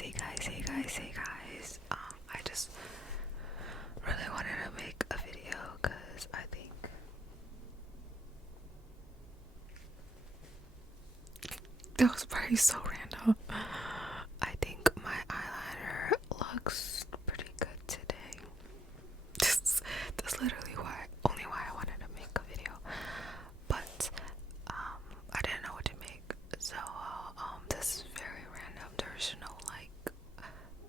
Hey guys. I just really wanted to make a video because I think that was probably so random. I think my eyeliner looks pretty good today. That's literally only why I wanted to make a video. But I didn't know what to make, so this is very random. There's no like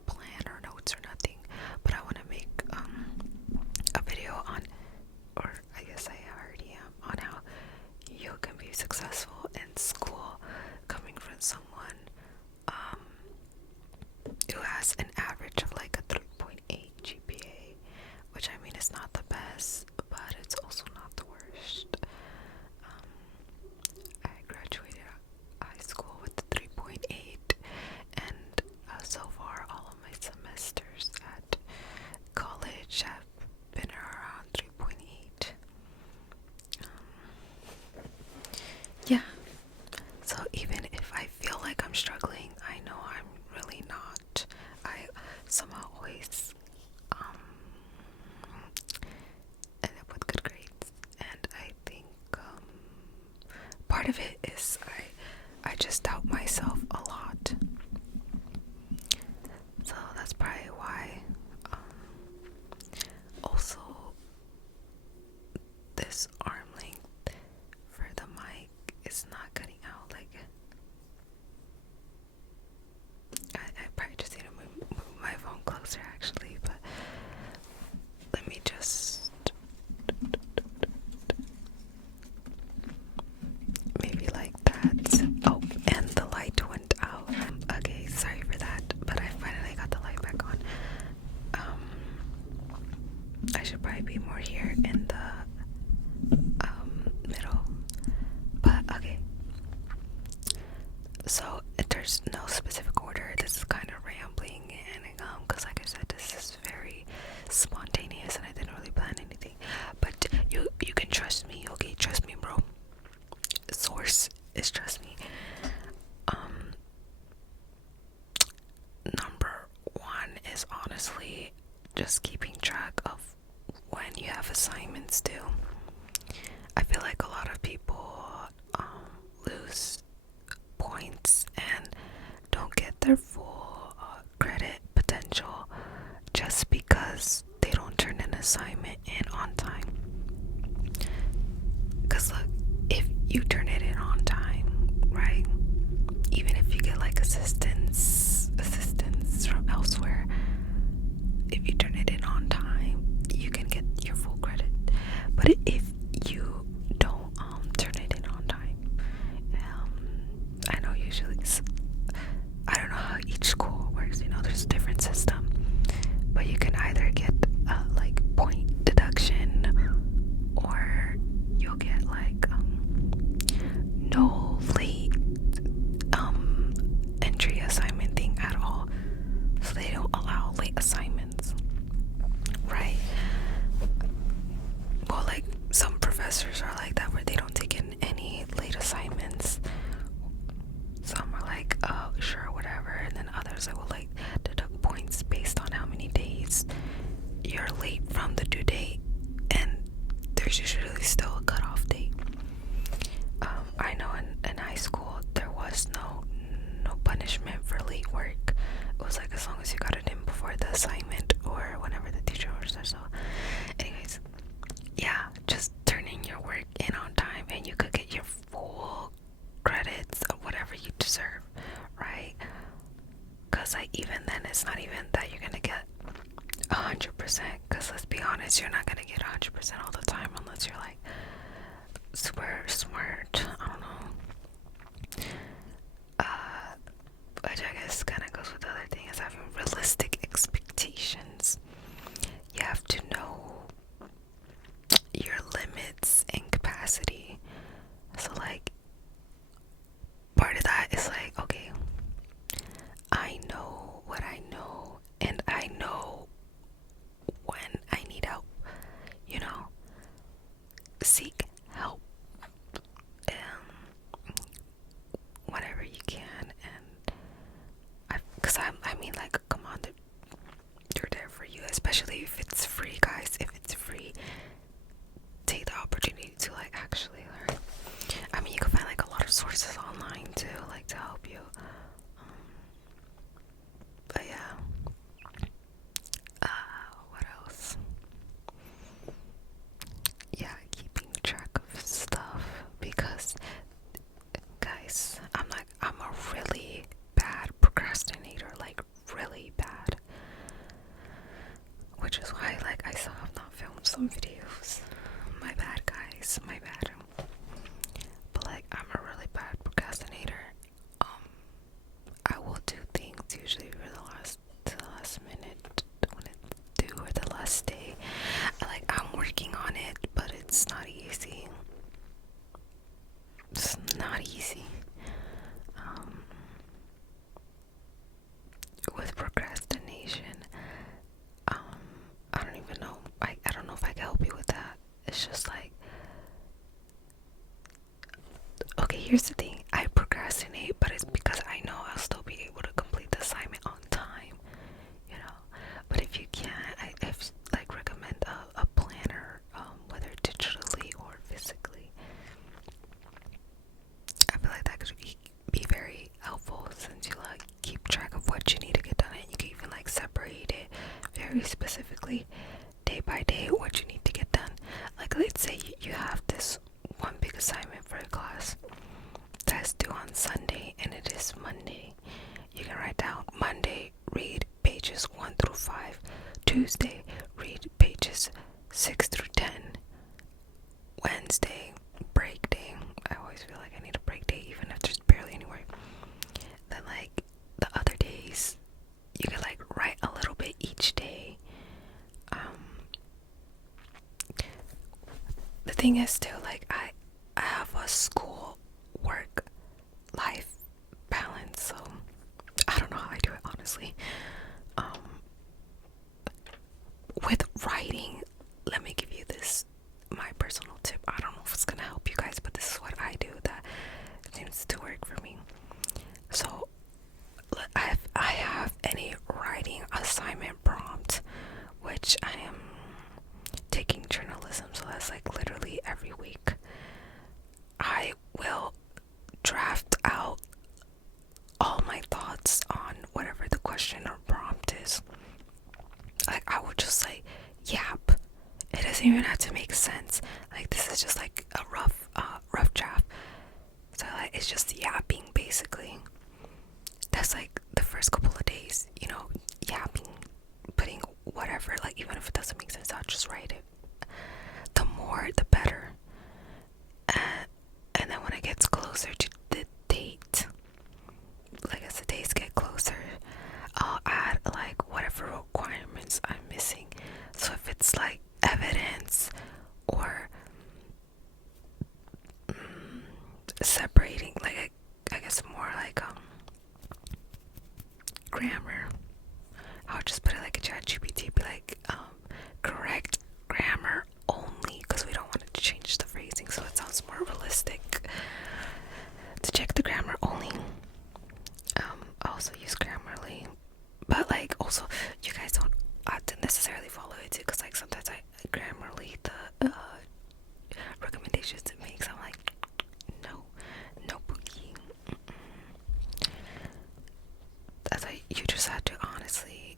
plan or notes or nothing, but I want to make a video on, or I guess I already am, on how you can be successful in school coming from someone who has an average of like a 3.8 GPA, which I mean is not the best, but it's also not the worst. I graduated high school with a 3.8, and so far all of my semesters at college have been around 3.8. Yeah, so even if I feel like I'm struggling, I know I'm really not. I somehow always end up with good grades, and I think part of it is I just doubt myself a lot. So that's probably why. Also, this arm length for the mic is not cutting out. Like, I probably just need to move my phone closer actually, but let me just maybe like that. Oh, and the light went out. Okay, sorry for that, but I finally got the light back on. I should probably be more here in the middle, but okay. So there's no specific order. This is kind of rambling, and because like I said, this is very spontaneous, and I didn't really plan anything. But you can trust me, okay? Trust me, bro. Source is trust me. Number one is honestly just keeping track of when you have assignments due. I feel like a lot of people lose points and don't get their full credit potential just because they don't turn an assignment in on time. Because look, if you turn it in on time, right, even if you get like assistance from elsewhere, if you turn it in on time, you can get your full credit. But if you don't turn it in on time, I know usually I don't know how each school works, there's a different system, but you can either get like point deduction, or you'll get like no late entry assignment thing at all. So they don't allow late assignments, right? Well, like some professors are like that, where they don't take in any late assignments. Some are like, oh, sure, whatever, and then others I will like deduct points based on how many days you're late from the due date, and there's usually still a cutoff date. I know in high school there was no punishment for late work. It was like as long as you got it in before the assignment or whenever the teacher orders it. So anyways, yeah, just turning your work in on time and you could get your full credits of whatever you deserve, right? Because like even then it's not even that you're gonna get 100%, because let's be honest, you're not gonna get 100% all the time unless you're like super smart. I don't know. Which I guess kind of goes with the other thing, is having realistic expectations. You have to know your limits and capacity. So like part of that is like, okay, I know what I know, and I know when I need help, seek help whenever you can. And because I mean here's the thing, I procrastinate, but it's because I know I'll still be able to complete the assignment on time, you know. But if you can't, I like recommend a planner, whether digitally or physically. I feel like that could be very helpful, since you like keep track of what you need to get done, and you can even like separate it very specifically, day by day, what you need to get done. Like, let's say you have this one big assignment for a class that's due on Sunday and it is Monday. You can write down Monday, read pages 1 through 5. Tuesday, read pages 6 through 10. Wednesday, break day. I always feel like I need a break day, even if there's barely any work. Then, like, the other days, you can like write a little bit each day. The thing is, too, like, I have a school work life balance, so I don't know how I do it, honestly. With writing, let me give you this, my personal tip. I don't know if it's gonna help you guys, but this is what I do that seems to work for me. So I have any writing assignment prompt, which I am taking journalism, so that's like literally every week. I will draft out all my thoughts on whatever the question or prompt is. Like, I would just say yap. It doesn't even have to make sense. Like, this is just like a rough draft. So like, it's just yapping basically. That's like the first couple of days, you know, yapping, putting whatever, like, even if it doesn't make sense, I'll just write it. The more the better. And then when it gets closer to the date, like as the days get closer, I'll add like whatever requirements I'm missing. So if it's like evidence or separating, like I guess more like grammar, I'll just put it like a ChatGPT, be like correct grammar only, because we don't want it to change the phrasing, so it sounds more realistic. To check the grammar only. I also use Grammarly, but like also you guys don't have to necessarily follow it too, because like sometimes I Grammarly, the recommendations it makes, I'm like, no boogie. That's why you just have to honestly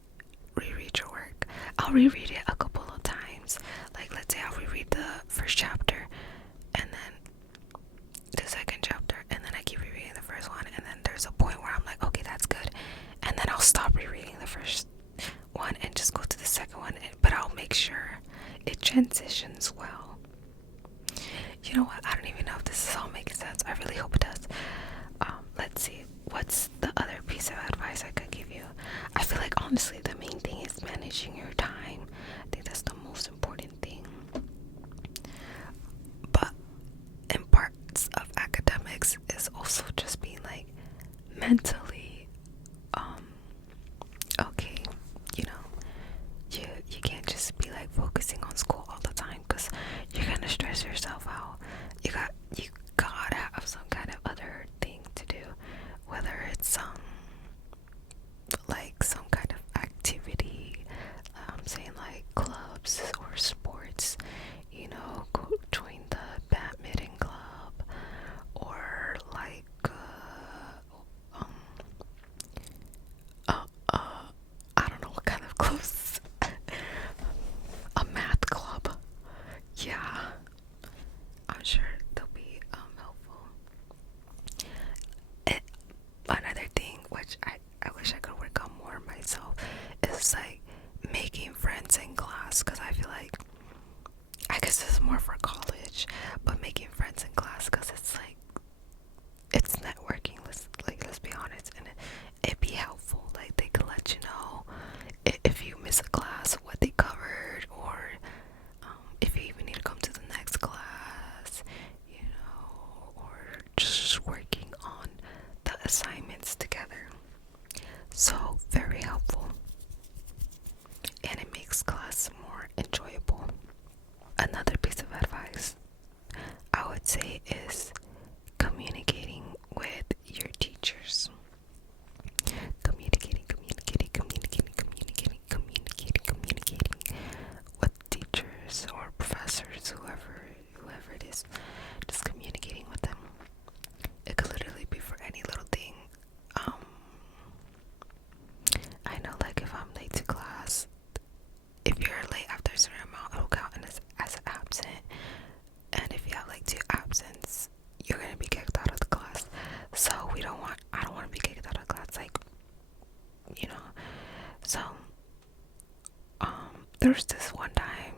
reread your work. I'll reread it a couple of times. Like, let's say I'll reread the first chapter and then the second chapter, and then I keep rereading the first one, and then there's a point where I'm like, okay, that's good, and then I'll stop rereading the first one and just go to the second one, but I'll make sure it transitions well. You know what, I don't even know if this is all making sense. I really hope it does. Let's see, what's the other piece of advice I could give you? I feel like honestly the main thing is managing your time. I think that's the most important thing. But in parts of academics is also just being like mentally okay, you know. You can't just be like focusing on school all the time, because you're gonna stress yourself out. You gotta have some kind of other thing to do, whether it's like some kind of activity, saying like clubs or sports, you know, go join the badminton club, or like I don't know what kind of clubs. A math club. Yeah, I'm sure they'll be helpful. Another thing which I wish I could work on more myself is like making friends in class, because I feel like, I guess this is more for college, but making friends in class, because it's like, it's networking, let's be honest, and it'd be helpful. Like, they could let you know if you miss a class, what they covered, or if you even need to come to the next class, you know, or just working on the assignments together. So very helpful, and it makes class more enjoyable. Another piece of advice I would say is communicating There was this one time,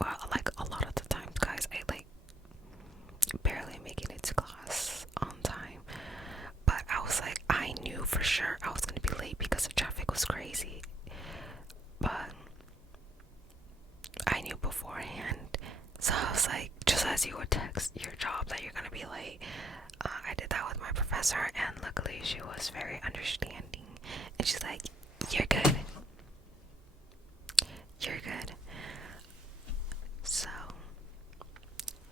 well, like a lot of the times, guys, I like barely making it to class on time. But I was like, I knew for sure I was gonna be late because the traffic was crazy. But I knew beforehand. So I was like, just as you would text your job that you're gonna be late, I did that with my professor, and luckily she was very understanding. And she's like, you're good. You're good. So,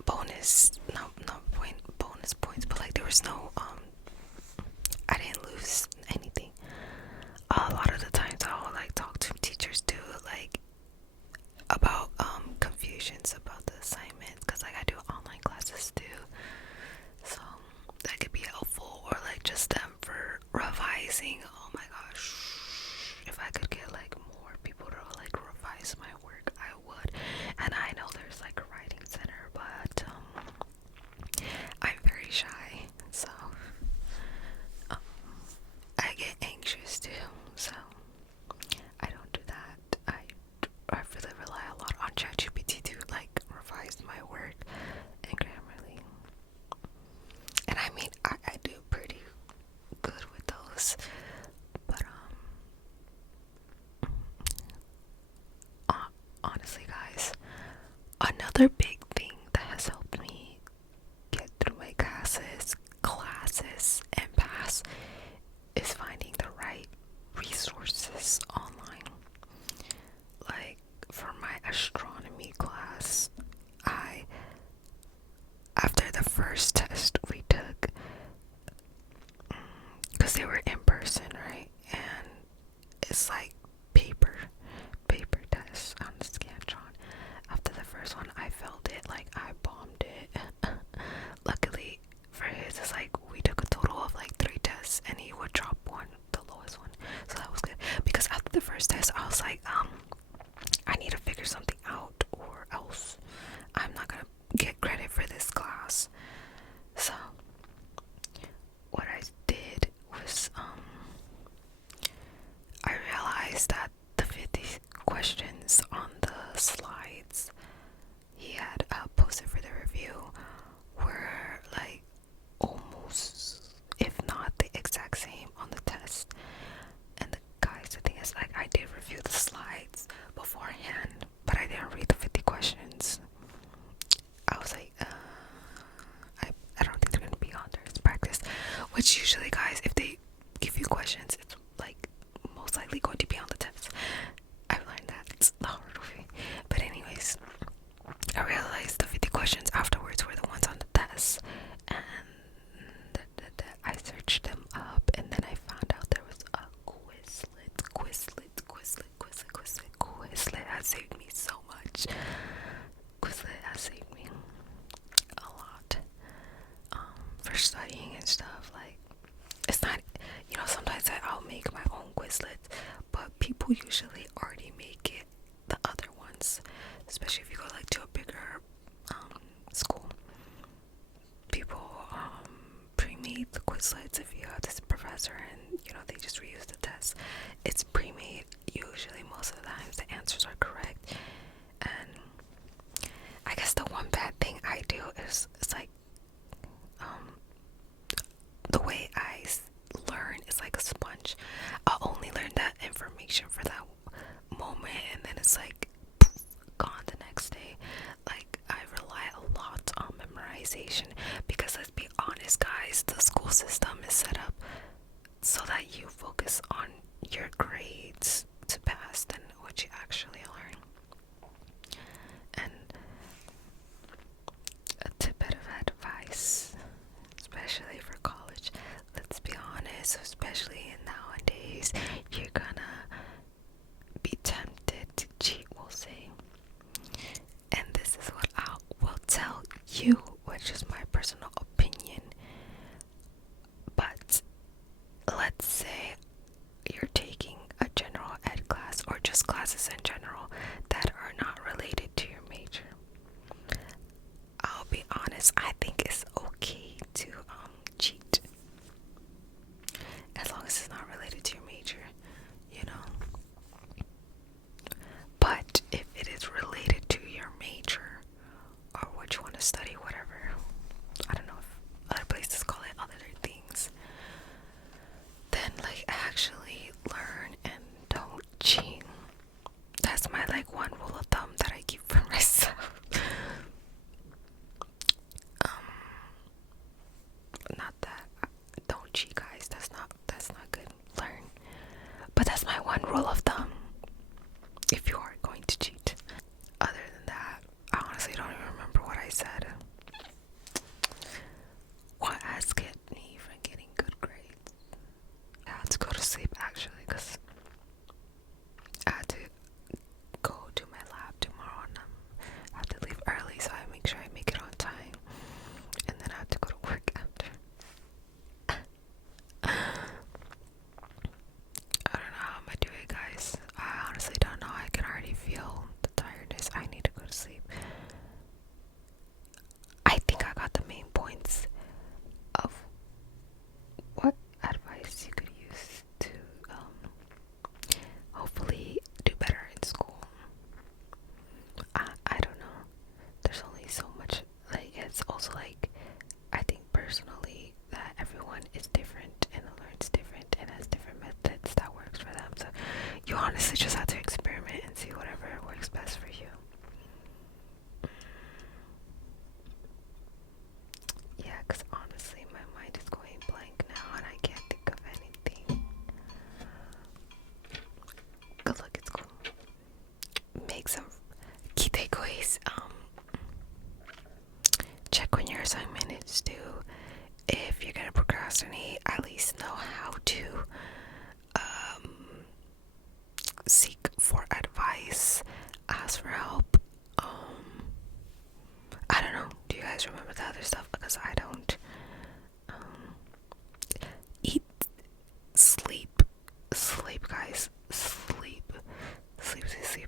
bonus points, but like there was no, I didn't lose anything. A lot of the times I would like talk to teachers too, like about confusions about the assignments, because like I do online classes too, so that could be helpful, or like just them for revising. Oh my gosh, if I could get like more people to like revise my work, I would. And I know there's like a writing center, but I'm very shy, so I get anxious too, so I don't do that. I really rely a lot on ChatGPT to like revise my work and Grammarly. And I mean, I do pretty good with those, but honestly, guys, another big thing that has helped me get through my classes and pass is finding the right resources online. Like for my astronomy class, I after the first test we took, because they were in person, right? And it's like paper tests on the Scantron. After the first one, I felt it, like I bombed it. Luckily for his, it's like we took a total of like 3 tests, and he would drop one, the lowest one. So that was good. Because after the first test, I was like, I need to figure something out, or else I'm not gonna get credit for this class. So what I did was, I realized that the 50 questions on the slides he had posted for the review were like almost, if not the exact same on the test. And the guys, the thing is, like, I did review the slides beforehand, but I didn't read the 50 questions. I was like, I don't think they're gonna be on there. It's practice, which usually, guys, if they give you questions, it's like most likely going to be on the test. I've learned that it's the hard way. But anyways, I realized the 50 questions afterwards were the ones on the test, and I searched them up, and then I found out there was a Quizlet has saved me so much. Quizlet has saved me a lot, for studying and stuff. Like, it's not, sometimes I'll make my own Quizlets, but people usually already make it, the other ones, especially if you go like to a bigger school. People pre-made the Quizlets if you have this professor, and they just reuse the test. It's pre-made usually. Most of the times the answers are correct. And I guess the one bad thing I do is it's like the way I learn is like a sponge. I'll only learn that information for that moment, and then it's like poof, gone the next day. Like, I rely a lot on memorization, because let's be honest, guys, the school system is set up so that you focus on your grades to pass than what you actually learn. And a tidbit of advice, especially for college, let's be honest, especially in nowadays, you're gonna be tempted to cheat, we'll say. And this is what I will tell you, which is my personal opinion. But let's say you're taking a general ed class, or just classes in general that are not related to your major. I'll be honest, I think it's okay to cheat, as long as it's not related to your major. procrastinate, at least know how to seek for advice, ask for help. I don't know. Do you guys remember the other stuff? Because I don't. Eat, sleep, guys. Sleep.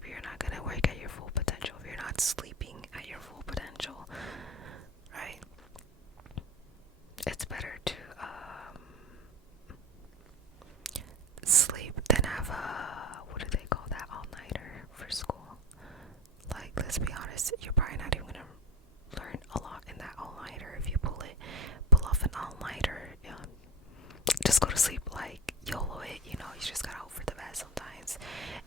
You're not gonna work at your full potential if you're not sleeping at your full potential, right? It's better to sleep than have a, what do they call that, all-nighter for school. Like, let's be honest, you're probably not even gonna learn a lot in that all-nighter if you pull off an all-nighter. Just go to sleep, like, YOLO it, you just gotta hope for the best sometimes.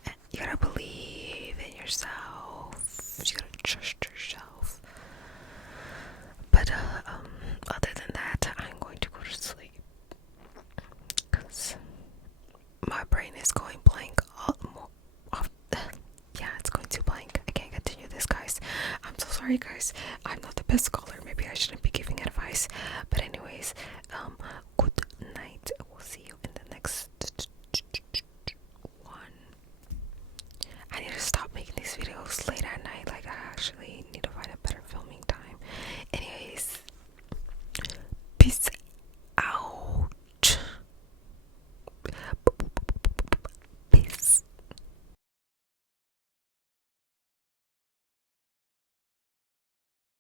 And you gotta believe in yourself. You gotta trust yourself. But other than that, I'm going to go to sleep because my brain is going blank. Yeah, it's going to blank. I can't continue this, guys. I'm so sorry, guys. I'm not the best scholar. Maybe I shouldn't be giving advice. But anyways,